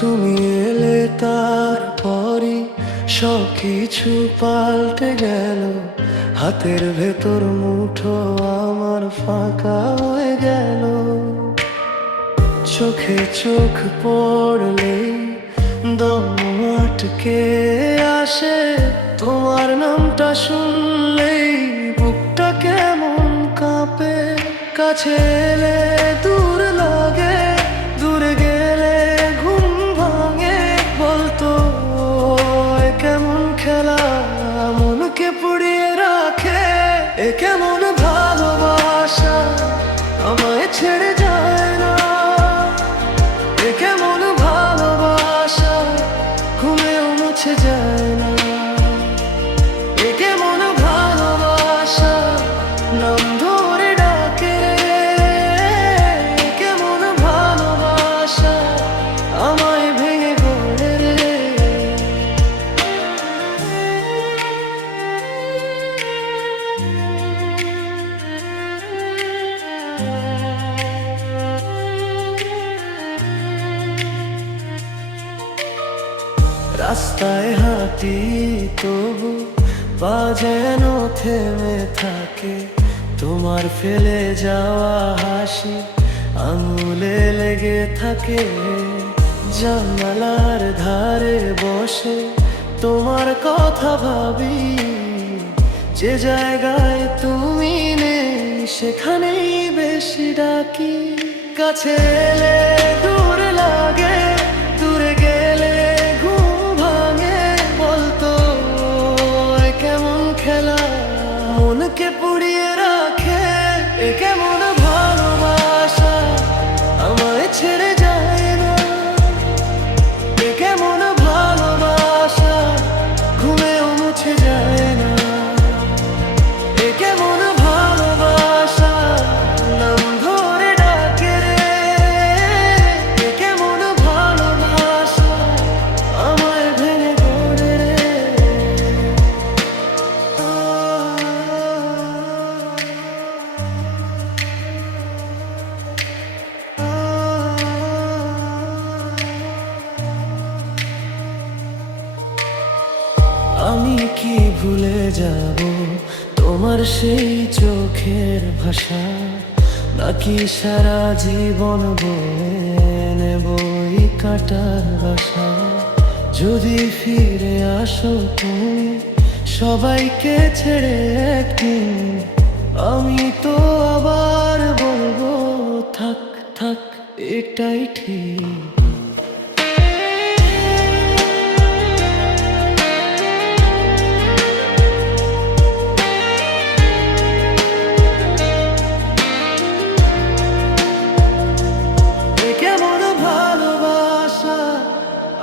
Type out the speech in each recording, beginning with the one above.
তুমি এলে তারপরই সব কিছু পাল্টে গেল। হাতের ভেতর মুঠো আমার ফাঁকা হয়ে গেল। চোখে চোখ পড়লেই দম আটকে আসে। তোমার নামটা শুনলেই বুকটা কেমন কাঁপে। কাছে এলে দূর লাগে, দূরে গেলে ঘুম ভাঙে। বলতো এ কেমন খেলা, মনকে পুড়িয়ে রাখে। এ কেমন ভালোবাসা, আমায় ছেড়ে যায় না। এ কেমন ভালোবাসা, ঘুমেও মুছে যায় না। এ কেমন ভালোবাসা, নাম ধরে ডাকে। এ কেমন ভালোবাসা, আমায় ভেঙে গড়ে রে। রাস্তায় হাঁটি তবু পা যেন থেমে থাকে। তোমার ফেলে যাওয়া হাসি আঙুলে লেগে থাকে। জানালার ধারে বসে তোমার কথা ভাবি। যে জায়গায় তুমি নেই সেখানেই বেশি ডাকি। কাছে এলে দূর লাগে, দূরে গেলে ঘুম ভাঙে। বলতো এ কেমন খেলা, মনকে পুড়িয়ে রাখে। এ কেমন ভালোবাসা, আমায় ছেড়ে যায় না। এ কেমন ভালোবাসা, ঘুমেও মুছে যায় না। এ কেমন ভালোবাসা, নাম ধরে ডাকে রে। এ কেমন ভালোবাসা, আমায় ভেঙে গড়ে রে। আমি কি ভুলে যাব তোমার সেই চোখের ভাষা? নাকি সারা জীবন বয়ে নেব এই কাটার বাসা? যদি ফিরে আসো তুমি সবাইকে ছেড়ে একদিন, আমি তো আবার বলবো থাক থাক এটাই ঠিক। এ কেমন ভালোবাসা,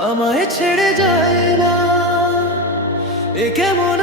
আমায় ছেড়ে যায় না। এ কেমন